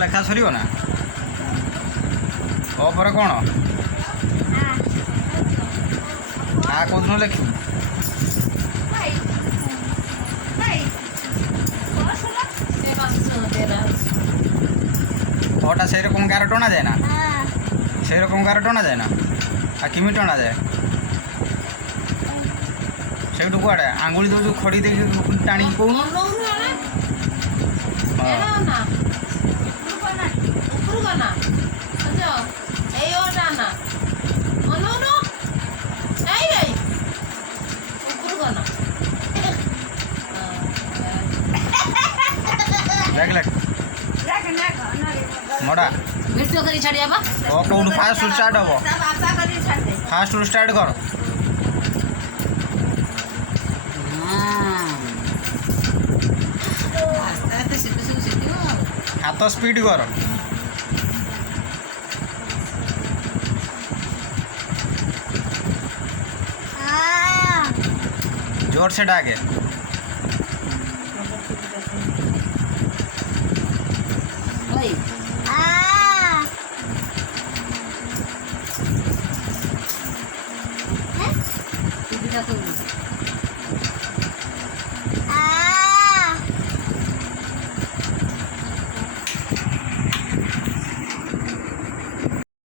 লেখা সরিব না অপরে কোণ আ কোদিন লেখিবু ওটা সেই রকম গারে টানা যায় না সেই রকম গারে টানা যায় না আর কিমি টানা যায় সেইটু কুয়াড়ে আঙ্গুলি দেছু খড়ি দিয়ে টাণি কৌন দেখ লেখ মোটা ভিডিও করি ছাড়িয়া বা ও কোন ফাস্ট স্টার্ট হবো ফাস্ট স্টার্ট কর আস্তে আস্তে শিখু শিখু শিখিব হাত স্পিড কর जोर से डाके ওই টিভিটা করবি